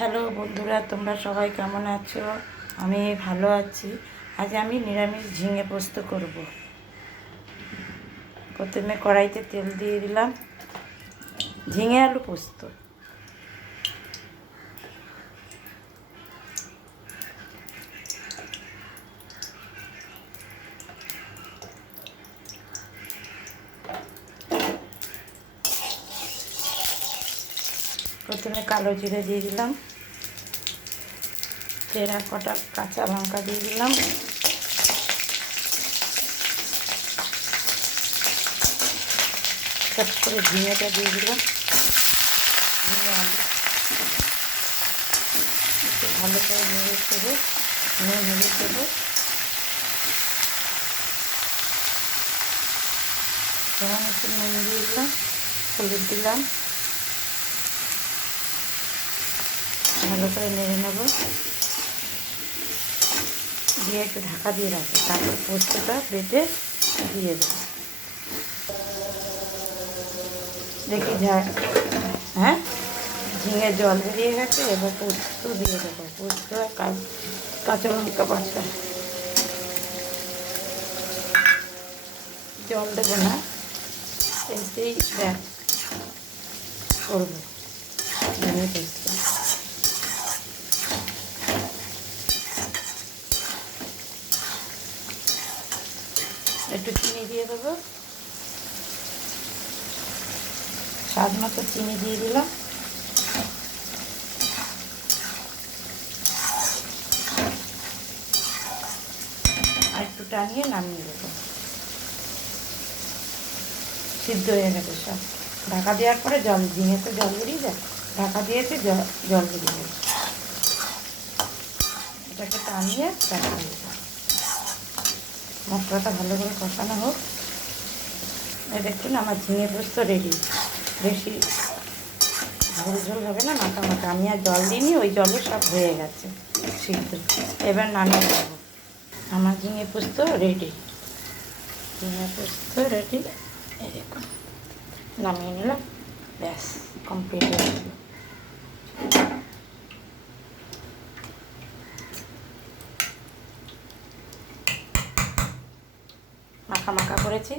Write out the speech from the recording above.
Hello বন্ধুরা, তোমরা সবাই কেমন আছো? আমি ভালো আছি। আজ আমি নিরামিষ ঝিঙে পোস্ত করব। প্রথমে কড়াইতে তেল দিয়ে দিলাম। ঝিঙে আলু পোস্ত। প্রথমে কালো জিরে দিয়ে দিলাম, চেরা কটা কাঁচা লঙ্কা দিয়ে দিলাম, কাট করে ঝিঙেটা দিয়ে দিলাম, ঝিঙে আলু একটু ভালো করে নেড়ে দেবো, নুন হলুদ দেবো, যেমন একটু নুন দিয়ে দিলাম, হলুদ দিলাম, ভালো করে নেড়ে নেবো, দিয়ে একটু ঢাকা দিয়ে রাখবো। তারপর পোস্তটা বেটে দিয়ে দেবো। দেখি হ্যাঁ, ঝিঙে জল বেরিয়ে গেছে। এবার পোস্ত দিয়ে দেবো। পোস্ত কাঁচা লঙ্কা বাটা। জল দেবো না, এতেই ব্যাস করবো ঝিঙে পোস্ত। একটু চিনি দিয়ে দেবো, স্বাদ মতো চিনি দিয়ে দিলাম। আর একটু টানিয়ে নামিয়ে দেবো। সিদ্ধ হয়ে গেছে সব। ঢাকা দেওয়ার পরে জল, ঝিঙেতে জল বেরিয়ে যায়, ঢাকা দিয়েছে, জল বেরিয়ে গেছে। এটাকে টানিয়ে দেখা দেবো। মশলাটা ভালো করে কষানো হোক। দেখুন আমার ঝিঙে পোস্ত রেডি। বেশি ঝোল ঝোল হবে না, মাখা মাখা। আমি আর জল দিইনি, ওই জলে সব হয়ে গেছে সিদ্ধ। এবার নামিয়ে দেবো। আমার ঝিঙে পোস্ত রেডি। ঝিঙে পোস্ত রেডি। এই দেখুন, নামিয়ে নিলাম, ব্যাস কমপ্লিট হয়ে গেল। মাখা মাখা করেছি।